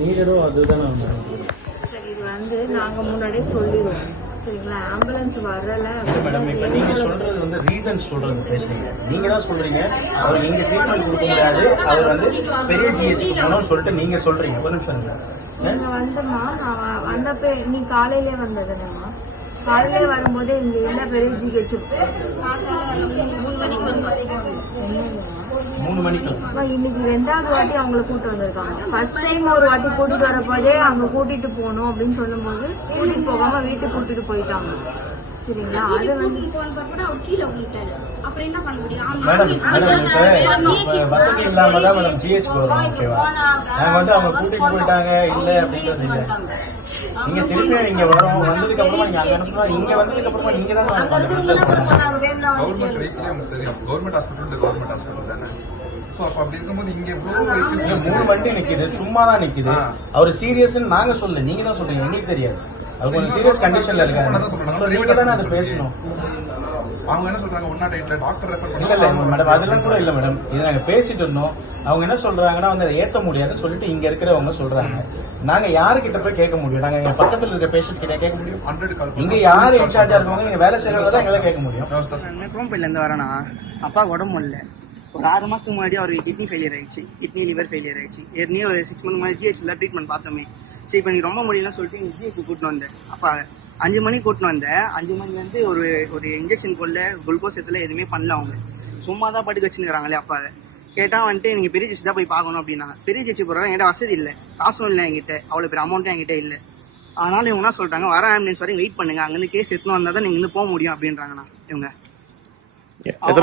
நீங்களும் அதுதான் சரி, இது வந்து நாங்க முன்னாடியே சொல்லிடுவோம் சரிங்களா. ஆம்புலன்ஸ் வரல மேடம். இப்ப நீங்க சொல்றது வந்து ரீசன் சொல்றது பேசுறீங்க. நீங்க தான் சொல்றீங்க அவர் இங்க ட்ரீட்மெண்ட் கொடுக்க முடியாது, அவர் வந்து பெரிய ஜிஹெச் போகணும்னு சொல்லிட்டு நீங்க சொல்றீங்க. ஒரு நிமிஷம் நீங்க வந்தம்மா, நான் வந்தப்ப நீ காலையிலே வந்ததுனேம்மா. காலையிலே வரும்போதே இங்க என்ன பெரிய ஜிஹெச் 3 மணிக்கு இன்னைக்கு 2வது வாட்டி அவங்களை கூட்டு வந்திருக்காங்க. ஃபர்ஸ்ட் டைம் ஒரு வாட்டி கூட்டிட்டு வரப்போதே அவங்க கூட்டிட்டு போகணும் அப்படின்னு சொல்லும் போது கூட்டிட்டு போகாம வீட்டுக்கு கூட்டிட்டு போயிட்டாங்க சரிங்களா. அது வந்து வசதி இல்லாம தான் மேடம் ஜிஹெச் போறோம். ஓகேவா, நாங்க வந்து அவங்க கூட்டிட்டு போயிட்டாங்க இல்ல அப்படின்றது இல்ல. நீங்க திருப்பி நீங்க வரோம், வந்ததுக்கு அப்புறமா நீங்க அங்க அனுப்புனா இங்க வந்ததுக்கு அப்புறமா நீங்க தான் கவர்மெண்ட் ஹாஸ்பிட்டல் தானே. 3 வண்டி நிக்குது, சும்மா தான் நிக்குது. அவர் சீரியஸ் நாங்க சொல்ல, நீங்க தான் சொல்றீங்க, எங்களுக்கு தெரியாது. அது கொஞ்சம் சீரியஸ் கண்டிஷன்ல இருக்காங்க. நீங்க தானே அதை பேசணும். அவங்க என்ன சொல்றாங்க, 108 டாக்டர் ரெஃபர் இல்ல இல்ல மேடம், அதெல்லாம் கூட இல்ல மேடம். இது நாங்க பேசிட்டு இருந்தோம். அவங்க என்ன சொல்றாங்கன்னா வந்து அதை ஏத்த முடியாதுன்னு சொல்லிட்டு இங்க இருக்கிறவங்க சொல்றாங்க. நாங்க யாருக்கிட்ட போய் கேட்க முடியும்? நாங்க எங்க பக்கத்துல இருக்க பேஷண்ட் கிட்ட கேட்க முடியும். இங்க யாரு இன்சார்ஜா இருக்கவங்க, இங்க வேலை செய்யறவங்க தான் எங்களை கேட்க முடியும். குரோம்பேட்ல இருந்து வரேன்னா அப்பா உடம்பு இல்லை. ஒரு 6 மாசத்துக்கு முன்னாடி அவருக்கு கிட்னி ஃபெயிலியர் ஆயிடுச்சு, கிட்னி லிவர் ஃபெயிலியர் ஆயிடுச்சு. ஏற்கனவே ஒரு 6 மந்த் முன்னாடி ஜிஹெச்ல ட்ரீட்மெண்ட் பார்த்தோமே. சரி, இப்போ நீ ரொம்ப முடியலன்னு சொல்லிட்டு நீ ஜிஹெச் கூட்டின்னு வந்தேன். அப்பா 5 மணிக்கு கூட்டின்னு வந்தேன். 5 மணிலேருந்து ஒரு இன்ஜெக்ஷன் போடல, குளுக்கோஸ் எத்துல எதுவுமே பண்ணல. அவங்க சும்மா தான் படுக்க வச்சுருக்காங்களே. அப்பா கேட்டால் வந்துட்டு நீங்கள் பெரிய ஜெச்சு தான் போய் பார்க்கணும் அப்படின்னா. பெரிய ஜெச்சு போகிறாங்க, என்கிட்ட வசதி இல்லை, காசும் இல்லை என்கிட்ட, அவ்வளோ பெரிய அமௌண்ட்டும் என்கிட்ட இல்லை. அதனால இவங்க என்ன சொல்கிறாங்க, வர ஆம்புலன்ஸ் வரைக்கும் வெயிட் பண்ணுங்க, அங்கேருந்து கேஸ் எடுத்துன்னு வந்தால் தான் நீங்கள் வந்து போக முடியும் அப்படின்றாங்கண்ணா. இவங்க 5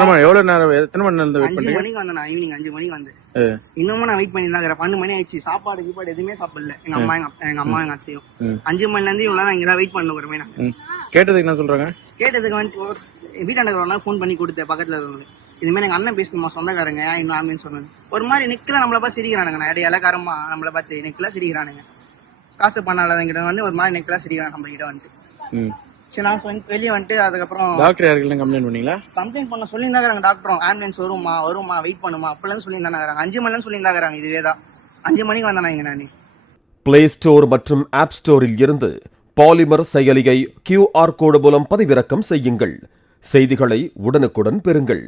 மணிக்கு வந்தேன், ஈவினிங் 5 மணிக்கு வந்து இன்னமும் நான் வெயிட் பண்ணி தான் இருக்கிறேன். 12 மணி ஆயிடுச்சு. சாப்பாடு எதுவுமே சாப்பிடல எங்க அம்மா எங்க அத்தையும். 5 மணில இருந்து இவ்வளவு இங்க தான் வெயிட் பண்ணுறோமே. நாங்க கேட்டதுக்கு என்ன சொல்றாங்க? கேட்டதுக்கு வந்துட்டு வீட்டாண்டர் ஒரு நாள் ஃபோன் பண்ணி கொடுத்தேன் பக்கத்துல இருந்தது. இது மாதிரி எங்க அண்ணன் பேசணுமா, சொந்தக்காரங்க இன்னும் ஆமின்னு சொன்னது. ஒரு மாதிரி நெக்கில நம்மள பார்த்து சிரிக்கிறானுங்க. இலக்காரமா நம்மளை பார்த்து நெக்கில சிரிக்கிறானுங்க. காசு பண்ணாதவங்கிட்ட வந்து ஒரு மாதிரி நெக்கில சிரிக்கிறாங்க நம்ம கிட்ட வந்துட்டு. சரி, நான் வெளியே வந்துட்டு அதுக்கப்புறம் டாக்டர் யாருக்கெல்லாம் கம்ப்ளைண்ட் பண்ணீங்களா? கம்ப்ளைண்ட் பண்ண சொல்லியிருந்தாங்க டாக்டரும். ஆம்புலன்ஸ் வருமா வெயிட் பண்ணுமா அப்பெல்லாம் சொல்லியிருந்தாங்க. 5 மணிலாம் சொல்லியிருந்தாங்க. இதுவே தான் 5 மணிக்கு வந்தேன் இங்க நானே. பிளே ஸ்டோர் மற்றும் ஆப் ஸ்டோரில் இருந்து பாலிமர் செயலியை QR கோடு மூலம் பதிவிறக்கம் செய்யுங்கள். செய்திகளை உடனுக்குடன் பெறுங்கள்.